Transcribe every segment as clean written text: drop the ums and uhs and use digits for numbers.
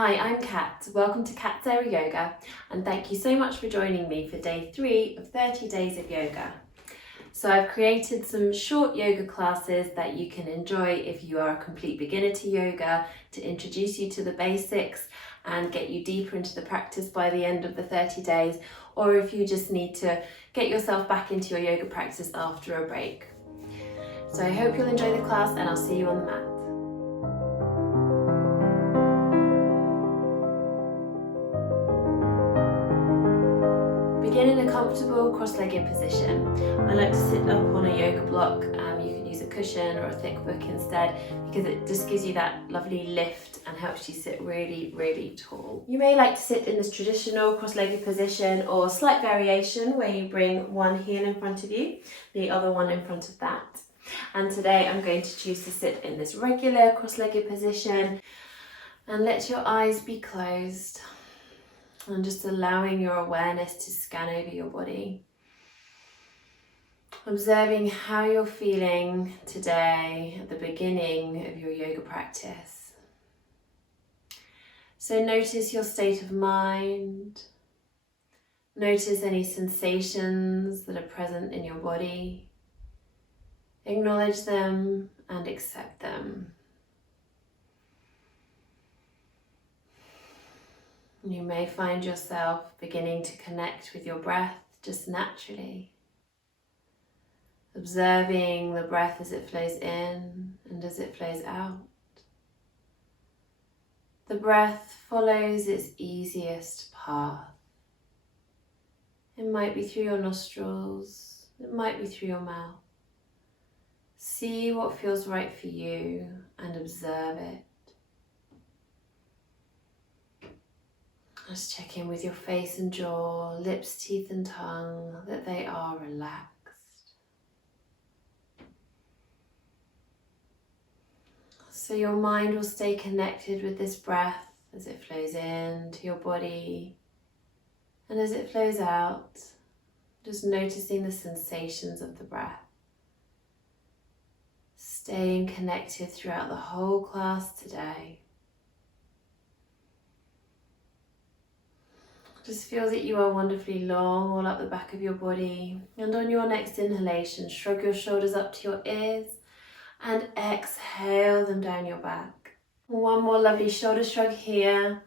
Hi, I'm Kat. Welcome to Sara Yoga, and thank you so much for joining me for day 3 of 30 days of yoga. So I've created some short yoga classes that you can enjoy if you are a complete beginner to yoga, to introduce you to the basics and get you deeper into the practice by the end of the 30 days, or if you just need to get yourself back into your yoga practice after a break. So I hope you'll enjoy the class, and I'll see you on the mat. Begin in a comfortable cross-legged position. I like to sit up on a yoga block. You can use a cushion or a thick book instead, because it just gives you that lovely lift and helps you sit really, really tall. You may like to sit in this traditional cross-legged position, or a slight variation where you bring one heel in front of you, the other one in front of that. And today I'm going to choose to sit in this regular cross-legged position, and let your eyes be closed. And just allowing your awareness to scan over your body. Observing how you're feeling today at the beginning of your yoga practice. So notice your state of mind. Notice any sensations that are present in your body. Acknowledge them and accept them. You may find yourself beginning to connect with your breath just naturally. Observing the breath as it flows in and as it flows out. The breath follows its easiest path. It might be through your nostrils, it might be through your mouth. See what feels right for you and observe it. Just check in with your face and jaw, lips, teeth and tongue, that they are relaxed. So your mind will stay connected with this breath as it flows into your body and as it flows out, just noticing the sensations of the breath. Staying connected throughout the whole class today. Just feel that you are wonderfully long all up the back of your body, and on your next inhalation, shrug your shoulders up to your ears and exhale them down your back. One more lovely shoulder shrug here.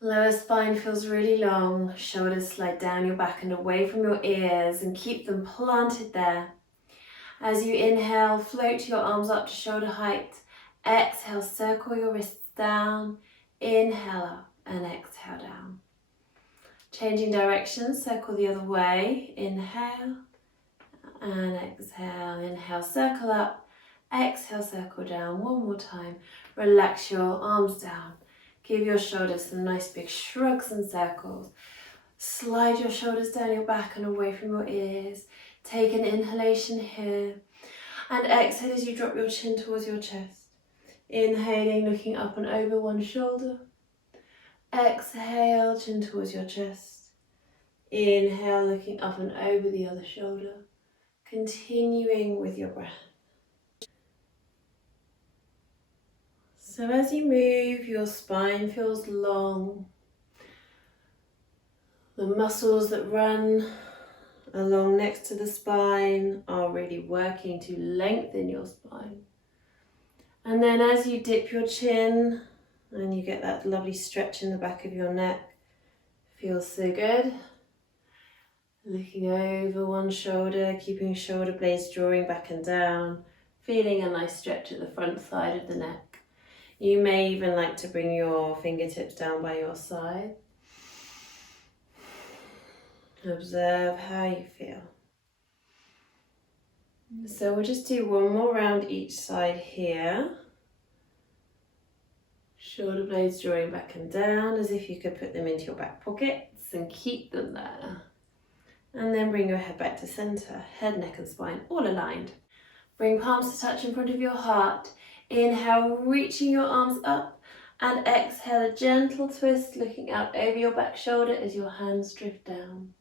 Lower spine feels really long. Shoulders slide down your back and away from your ears, and keep them planted there. As you inhale, float your arms up to shoulder height. Exhale, circle your wrists down. Inhale up and exhale down. Changing direction, circle the other way. Inhale and exhale. Inhale, circle up. Exhale, circle down. One more time. Relax your arms down. Give your shoulders some nice big shrugs and circles. Slide your shoulders down your back and away from your ears. Take an inhalation here. And exhale as you drop your chin towards your chest. Inhaling, looking up and over one shoulder. Exhale, chin towards your chest. Inhale, looking up and over the other shoulder. Continuing with your breath. So as you move, your spine feels long. The muscles that run along next to the spine are really working to lengthen your spine. And then as you dip your chin and you get that lovely stretch in the back of your neck, feels so good. Looking over one shoulder, keeping shoulder blades drawing back and down, feeling a nice stretch at the front side of the neck. You may even like to bring your fingertips down by your side. Observe how you feel. So we'll just do one more round each side here. Shoulder blades drawing back and down as if you could put them into your back pockets and keep them there. And then bring your head back to center, head, neck and spine all aligned. Bring palms to touch in front of your heart. Inhale, reaching your arms up, and exhale, a gentle twist looking out over your back shoulder as your hands drift down.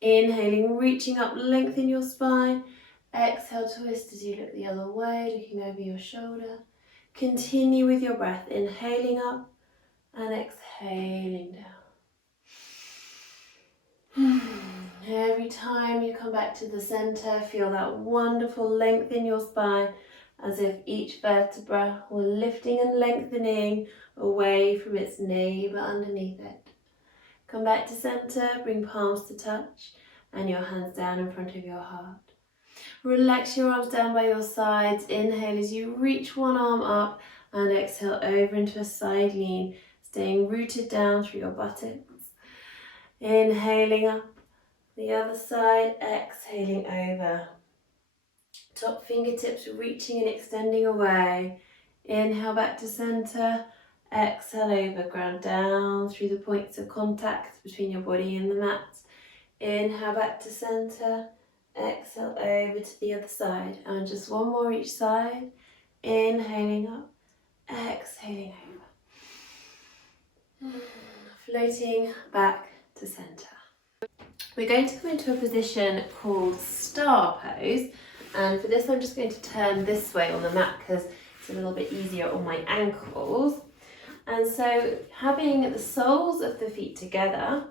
Inhaling, reaching up, lengthen your spine. Exhale, twist as you look the other way, looking over your shoulder. Continue with your breath, inhaling up and exhaling down. Every time you come back to the center, feel that wonderful length in your spine, as if each vertebra were lifting and lengthening away from its neighbour underneath it. Come back to center, bring palms to touch and your hands down in front of your heart. Relax your arms down by your sides. Inhale as you reach one arm up and exhale over into a side lean, staying rooted down through your buttocks. Inhaling up the other side, exhaling over. Top fingertips reaching and extending away. Inhale back to center. Exhale over, ground down through the points of contact between your body and the mat. Inhale back to center. Exhale over to the other side. And just one more each side. Inhaling up, exhaling over. Floating back to center. We're going to come into a position called star pose. And for this, I'm just going to turn this way on the mat because it's a little bit easier on my ankles. And so having the soles of the feet together,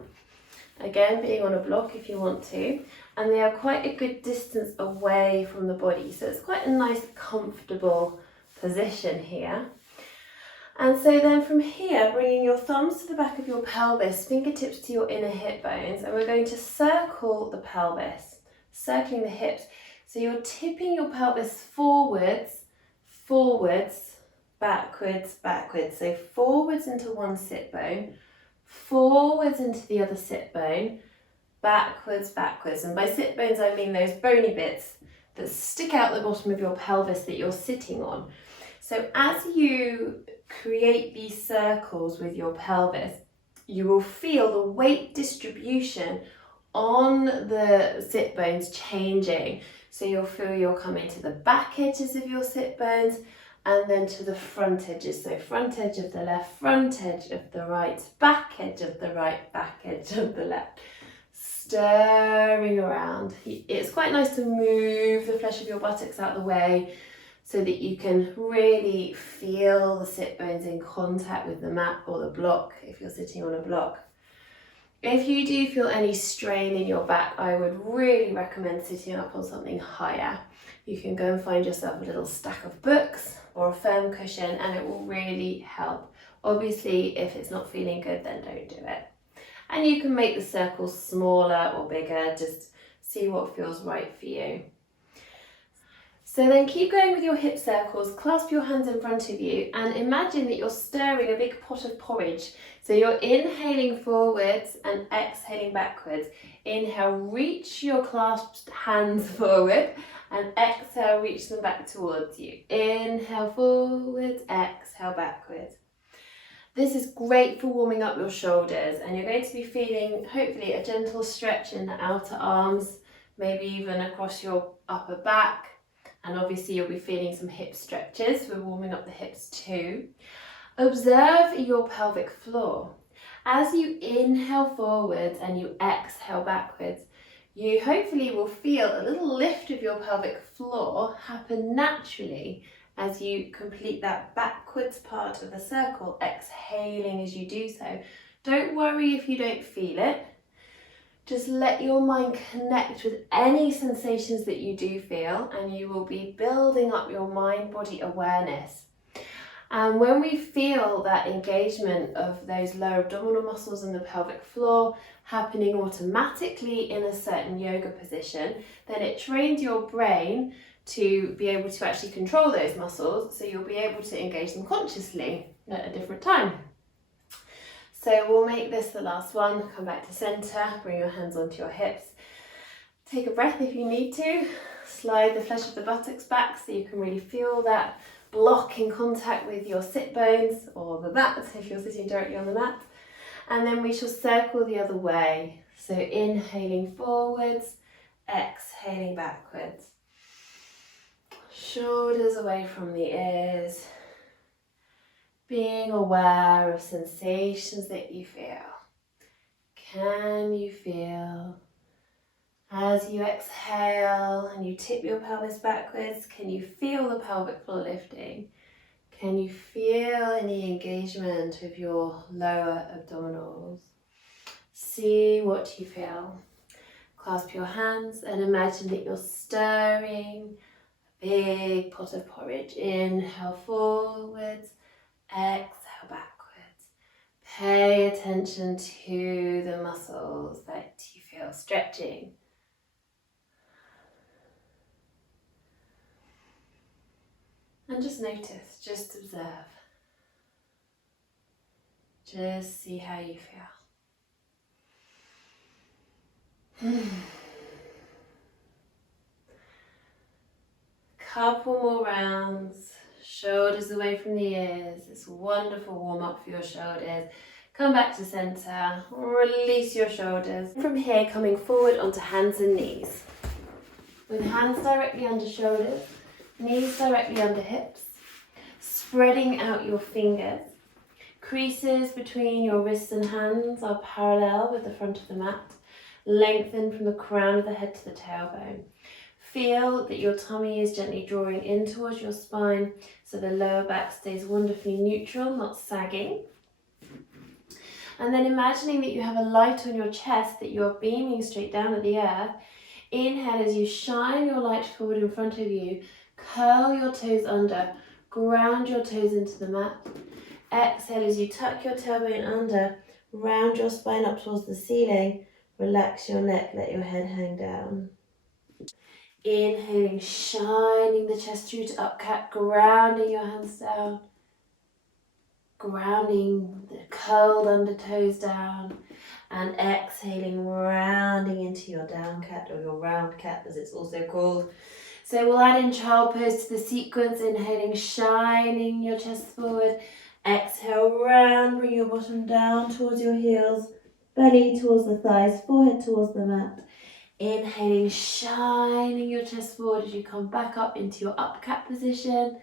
again being on a block if you want to, and they are quite a good distance away from the body. So it's quite a nice, comfortable position here. And so then from here, bringing your thumbs to the back of your pelvis, fingertips to your inner hip bones, and we're going to circle the pelvis, circling the hips. So you're tipping your pelvis forwards, forwards, backwards, backwards. So forwards into one sit bone, forwards into the other sit bone, backwards, backwards. And by sit bones, I mean those bony bits that stick out the bottom of your pelvis that you're sitting on. So as you create these circles with your pelvis, you will feel the weight distribution on the sit bones changing. So you'll feel you're coming to the back edges of your sit bones and then to the front edges. So front edge of the left, front edge of the right, back edge of the right, back edge of the left. Stirring around. It's quite nice to move the flesh of your buttocks out of the way so that you can really feel the sit bones in contact with the mat or the block if you're sitting on a block. If you do feel any strain in your back, I would really recommend sitting up on something higher. You can go and find yourself a little stack of books or a firm cushion and it will really help. Obviously, if it's not feeling good, then don't do it. And you can make the circles smaller or bigger, just see what feels right for you. So then keep going with your hip circles, clasp your hands in front of you and imagine that you're stirring a big pot of porridge. So you're inhaling forwards and exhaling backwards. Inhale, reach your clasped hands forward and exhale, reach them back towards you. Inhale forwards, exhale backwards. This is great for warming up your shoulders and you're going to be feeling hopefully a gentle stretch in the outer arms, maybe even across your upper back. And obviously you'll be feeling some hip stretches. We're warming up the hips too. Observe your pelvic floor. As you inhale forwards and you exhale backwards, you hopefully will feel a little lift of your pelvic floor happen naturally as you complete that backwards part of the circle, exhaling as you do so. Don't worry if you don't feel it. Just let your mind connect with any sensations that you do feel and you will be building up your mind-body awareness. And when we feel that engagement of those lower abdominal muscles and the pelvic floor happening automatically in a certain yoga position, then it trains your brain to be able to actually control those muscles, so you'll be able to engage them consciously at a different time. So we'll make this the last one. Come back to center, bring your hands onto your hips. Take a breath if you need to. Slide the flesh of the buttocks back so you can really feel that block in contact with your sit bones or the mat if you're sitting directly on the mat. And then we shall circle the other way. So inhaling forwards, exhaling backwards. Shoulders away from the ears. Being aware of sensations that you feel. Can you feel as you exhale and you tip your pelvis backwards? Can you feel the pelvic floor lifting? Can you feel any engagement with your lower abdominals? See what you feel. Clasp your hands and imagine that you're stirring a big pot of porridge. Inhale forwards, exhale backwards. Pay attention to the muscles that you feel stretching. And just notice, just observe. Just see how you feel. Couple more rounds. Shoulders away from the ears. It's a wonderful warm up for your shoulders. Come back to center. Release your shoulders. From here, coming forward onto hands and knees. With hands directly under shoulders, knees directly under hips. Spreading out your fingers. Creases between your wrists and hands are parallel with the front of the mat. Lengthen from the crown of the head to the tailbone. Feel that your tummy is gently drawing in towards your spine so the lower back stays wonderfully neutral, not sagging. And then imagining that you have a light on your chest that you're beaming straight down at the earth. Inhale as you shine your light forward in front of you. Curl your toes under. Ground your toes into the mat. Exhale as you tuck your tailbone under. Round your spine up towards the ceiling. Relax your neck, let your head hang down. Inhaling, shining the chest through to up cat, grounding your hands down. Grounding the curled under toes down. And exhaling, rounding into your down cat, or your round cat as it's also called. So we'll add in child pose to the sequence. Inhaling, shining your chest forward. Exhale, round, bring your bottom down towards your heels. Belly towards the thighs, forehead towards the mat. Inhaling, shining your chest forward as you come back up into your up cat position.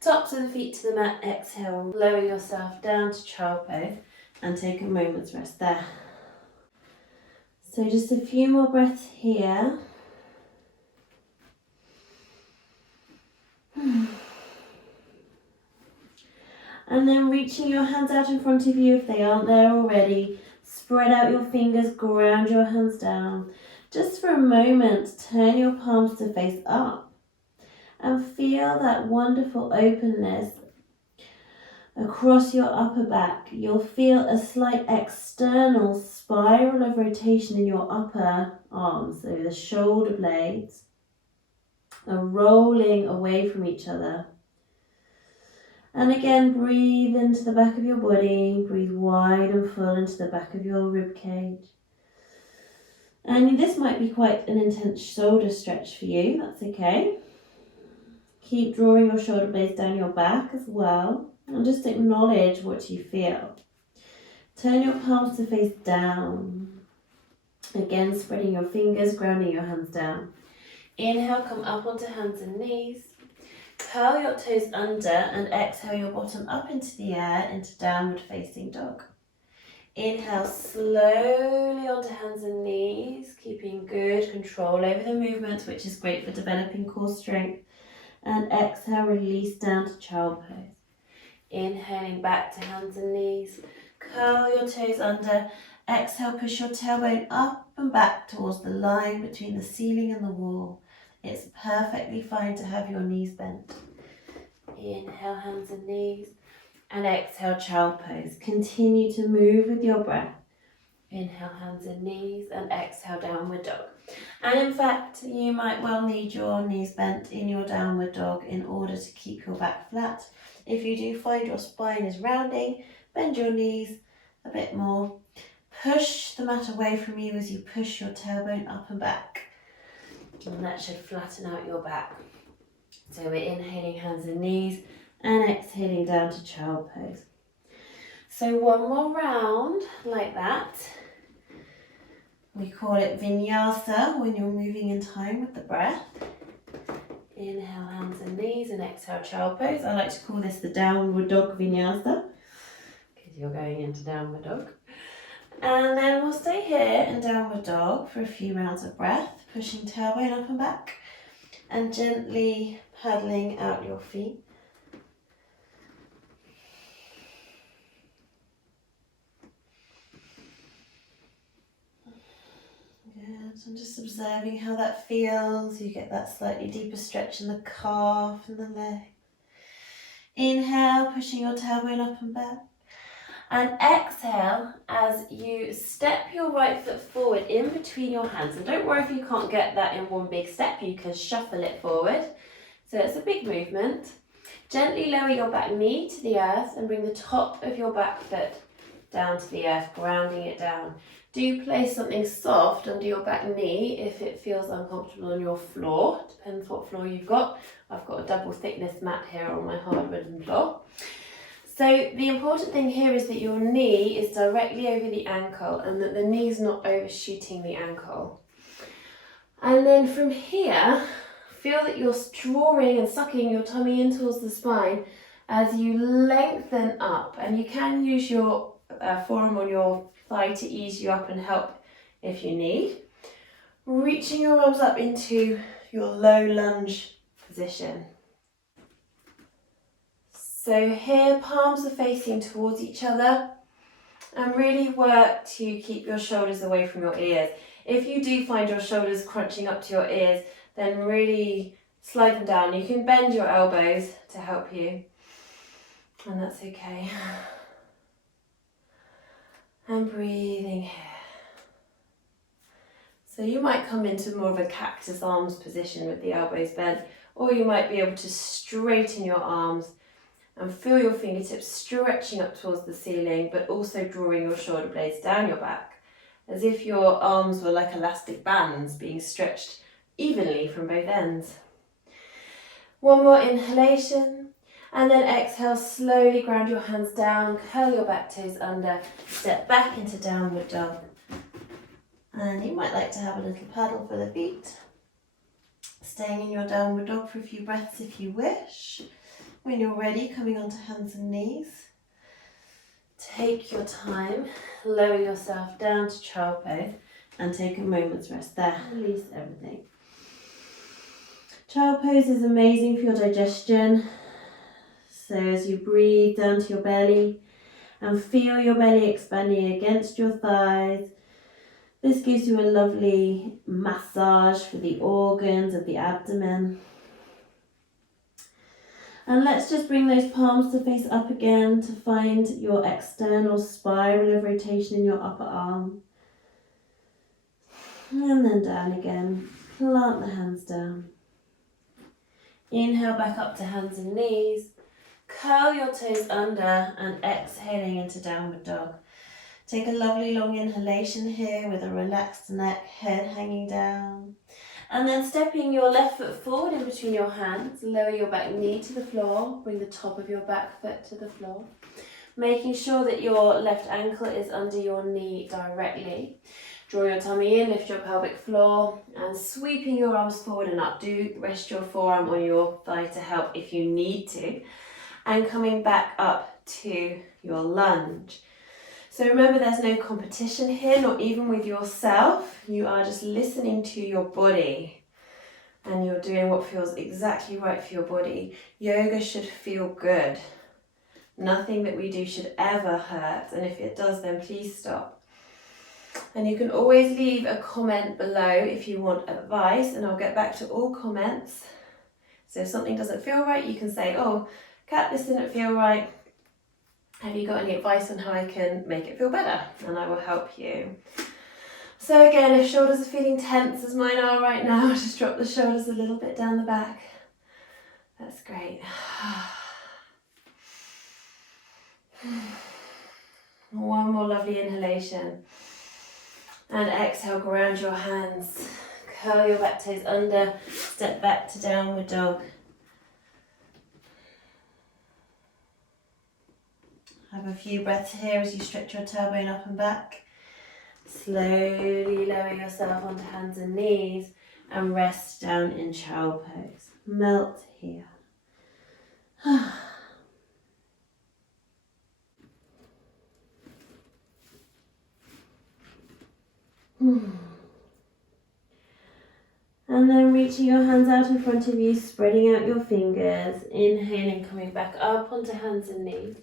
Tops of the feet to the mat. Exhale, lower yourself down to child pose and take a moment's rest there. So just a few more breaths here. And then reaching your hands out in front of you if they aren't there already. Spread out your fingers, ground your hands down. Just for a moment, turn your palms to face up and feel that wonderful openness across your upper back. You'll feel a slight external spiral of rotation in your upper arms, so the shoulder blades are rolling away from each other. And again, breathe into the back of your body, breathe wide and full into the back of your rib cage. And this might be quite an intense shoulder stretch for you, that's okay. Keep drawing your shoulder blades down your back as well, and just acknowledge what you feel. Turn your palms to face down. Again, spreading your fingers, grounding your hands down. Inhale, come up onto hands and knees. Curl your toes under and exhale your bottom up into the air into downward facing dog. Inhale slowly onto hands and knees, keeping good control over the movement, which is great for developing core strength. And exhale, release down to child pose. Inhaling back to hands and knees. Curl your toes under. Exhale, push your tailbone up and back towards the line between the ceiling and the wall. It's perfectly fine to have your knees bent. Inhale, hands and knees. And exhale, child pose. Continue to move with your breath. Inhale, hands and knees, and exhale, downward dog. And in fact, you might well need your knees bent in your downward dog in order to keep your back flat. If you do find your spine is rounding, bend your knees a bit more. Push the mat away from you as you push your tailbone up and back. And that should flatten out your back. So we're inhaling hands and knees and exhaling down to child pose. So one more round like that. We call it Vinyasa when you're moving in time with the breath. Inhale, hands and knees, and exhale, child pose. I like to call this the downward dog Vinyasa because you're going into downward dog. And then we'll stay here in downward dog for a few rounds of breath, pushing tailbone up and back and gently paddling out your feet. So I'm just observing how that feels. You get that slightly deeper stretch in the calf and the leg. Inhale, pushing your tailbone up and back. And exhale as you step your right foot forward in between your hands. And don't worry if you can't get that in one big step, you can shuffle it forward. So it's a big movement. Gently lower your back knee to the earth and bring the top of your back foot down to the earth, grounding it down. Do place something soft under your back knee if it feels uncomfortable on your floor. Depends what floor you've got. I've got a double thickness mat here on my hard wooden floor. So the important thing here is that your knee is directly over the ankle and that the knee is not overshooting the ankle. And then from here, feel that you're drawing and sucking your tummy in towards the spine as you lengthen up. And you can use your forearm on your thigh to ease you up and help if you need. Reaching your arms up into your low lunge position. So here, palms are facing towards each other, and really work to keep your shoulders away from your ears. If you do find your shoulders crunching up to your ears, then really slide them down. You can bend your elbows to help you, and that's okay. And breathing here. So you might come into more of a cactus arms position with the elbows bent, or you might be able to straighten your arms and feel your fingertips stretching up towards the ceiling, but also drawing your shoulder blades down your back, as if your arms were like elastic bands being stretched evenly from both ends. One more inhalation, and then exhale, slowly ground your hands down, curl your back toes under, step back into downward dog. And you might like to have a little paddle for the feet. Staying in your downward dog for a few breaths if you wish. When you're ready, coming onto hands and knees. Take your time, lower yourself down to child pose and take a moment's rest there. Release everything. Child pose is amazing for your digestion. So as you breathe down to your belly and feel your belly expanding against your thighs, this gives you a lovely massage for the organs of the abdomen. And let's just bring those palms to face up again to find your external spiral of rotation in your upper arm. And then down again. Plant the hands down. Inhale back up to hands and knees. Curl your toes under and exhaling into downward dog. Take a lovely long inhalation here with a relaxed neck, head hanging down. And then stepping your left foot forward in between your hands, lower your back knee to the floor, bring the top of your back foot to the floor. Making sure that your left ankle is under your knee directly. Draw your tummy in, lift your pelvic floor, and sweeping your arms forward and up. Do rest your forearm on your thigh to help if you need to. And coming back up to your lunge. So remember, there's no competition here, not even with yourself. You are just listening to your body and you're doing what feels exactly right for your body. Yoga should feel good. Nothing that we do should ever hurt, and if it does, then please stop. And you can always leave a comment below if you want advice, and I'll get back to all comments. So if something doesn't feel right, you can say, oh, Kat, this didn't feel right. Have you got any advice on how I can make it feel better? And I will help you. So again, if shoulders are feeling tense as mine are right now, just drop the shoulders a little bit down the back. That's great. One more lovely inhalation. And exhale, ground your hands. Curl your back toes under, step back to downward dog. Have a few breaths here as you stretch your tailbone up and back. Slowly lower yourself onto hands and knees and rest down in child pose. Melt here. And then reaching your hands out in front of you, spreading out your fingers, inhaling, coming back up onto hands and knees.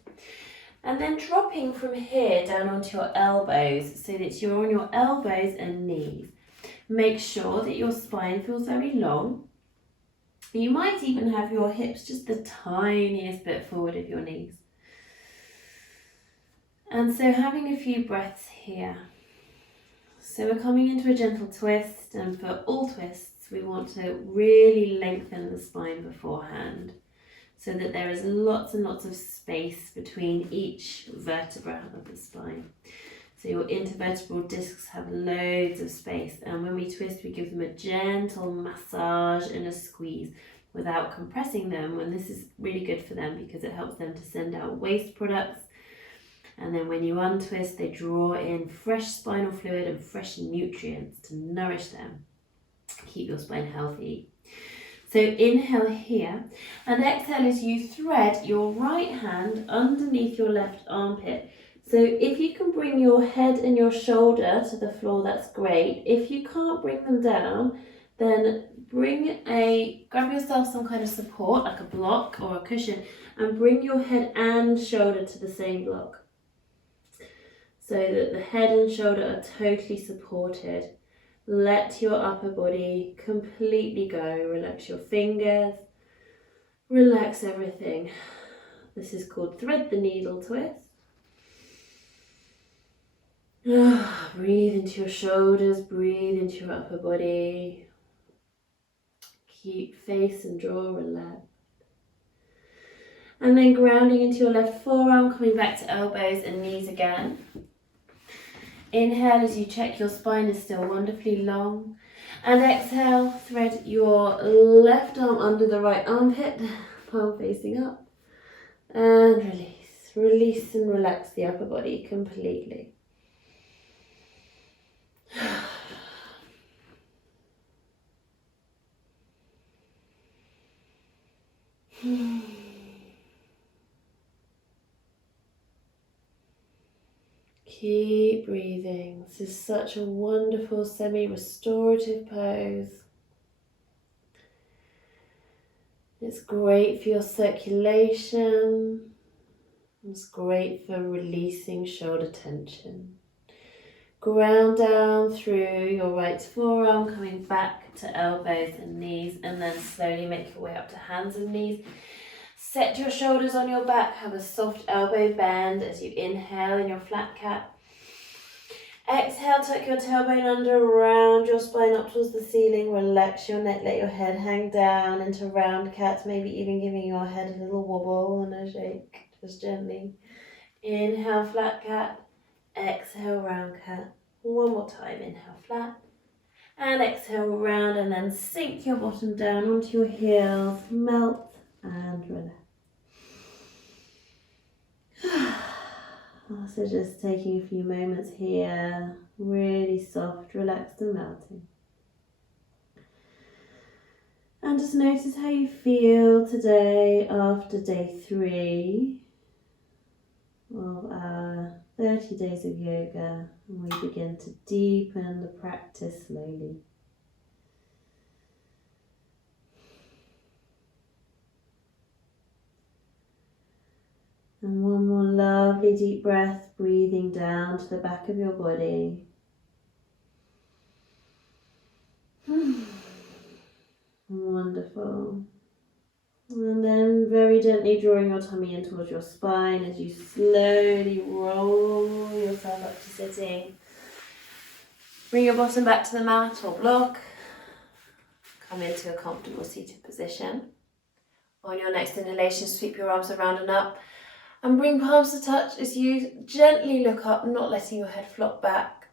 And then dropping from here down onto your elbows so that you're on your elbows and knees. Make sure that your spine feels very long. You might even have your hips just the tiniest bit forward of your knees. And so having a few breaths here. So we're coming into a gentle twist, and for all twists we want to really lengthen the spine beforehand so that there is lots and lots of space between each vertebra of the spine. So your intervertebral discs have loads of space, and when we twist we give them a gentle massage and a squeeze without compressing them, and this is really good for them because it helps them to send out waste products. And then when you untwist, they draw in fresh spinal fluid and fresh nutrients to nourish them. Keep your spine healthy. So inhale here, and exhale as you thread your right hand underneath your left armpit. So if you can bring your head and your shoulder to the floor, that's great. If you can't bring them down, then grab yourself some kind of support, like a block or a cushion, and bring your head and shoulder to the same block, so that the head and shoulder are totally supported. Let your upper body completely go. Relax your fingers, relax everything. This is called thread the needle twist. Breathe into your shoulders, breathe into your upper body. Keep face and jaw relaxed. And then grounding into your left forearm, coming back to elbows and knees again. Inhale as you check your spine is still wonderfully long. And exhale, thread your left arm under the right armpit, palm facing up. And release. Release and relax the upper body completely. Keep breathing. This is such a wonderful semi-restorative pose. It's great for your circulation. It's great for releasing shoulder tension. Ground down through your right forearm, coming back to elbows and knees, and then slowly make your way up to hands and knees. Set your shoulders on your back, have a soft elbow bend as you inhale in your flat cat. Exhale, tuck your tailbone under, round your spine up towards the ceiling, relax your neck, let your head hang down into round cat, maybe even giving your head a little wobble and a shake, just gently. Inhale, flat cat, exhale, round cat. One more time, inhale, flat, and exhale, round, and then sink your bottom down onto your heels, melt and relax. Also just taking a few moments here, really soft, relaxed and melting. And just notice how you feel today after day 3 of our 30 days of yoga, and we begin to deepen the practice slowly. And one more lovely deep breath, breathing down to the back of your body. Wonderful. And then very gently drawing your tummy in towards your spine as you slowly roll yourself up to sitting. Bring your bottom back to the mat or block. Come into a comfortable seated position. On your next inhalation, sweep your arms around and up. And bring palms to touch as you gently look up, not letting your head flop back.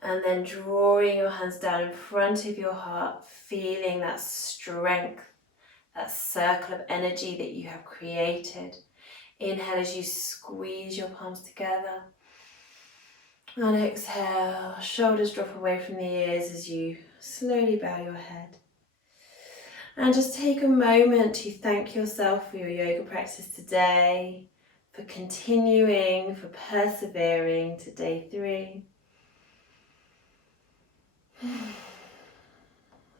And then drawing your hands down in front of your heart, feeling that strength, that circle of energy that you have created. Inhale as you squeeze your palms together. And exhale, shoulders drop away from the ears as you slowly bow your head. And just take a moment to thank yourself for your yoga practice today, for continuing, for persevering to day 3.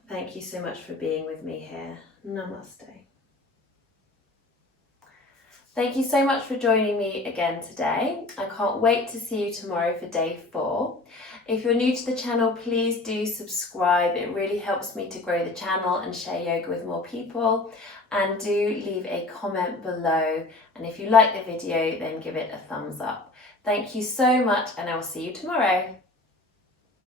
Thank you so much for being with me here. Namaste. Thank you so much for joining me again today. I can't wait to see you tomorrow for day 4. If you're new to the channel, please do subscribe. It really helps me to grow the channel and share yoga with more people. And do leave a comment below. And if you like the video, then give it a thumbs up. Thank you so much, and I will see you tomorrow.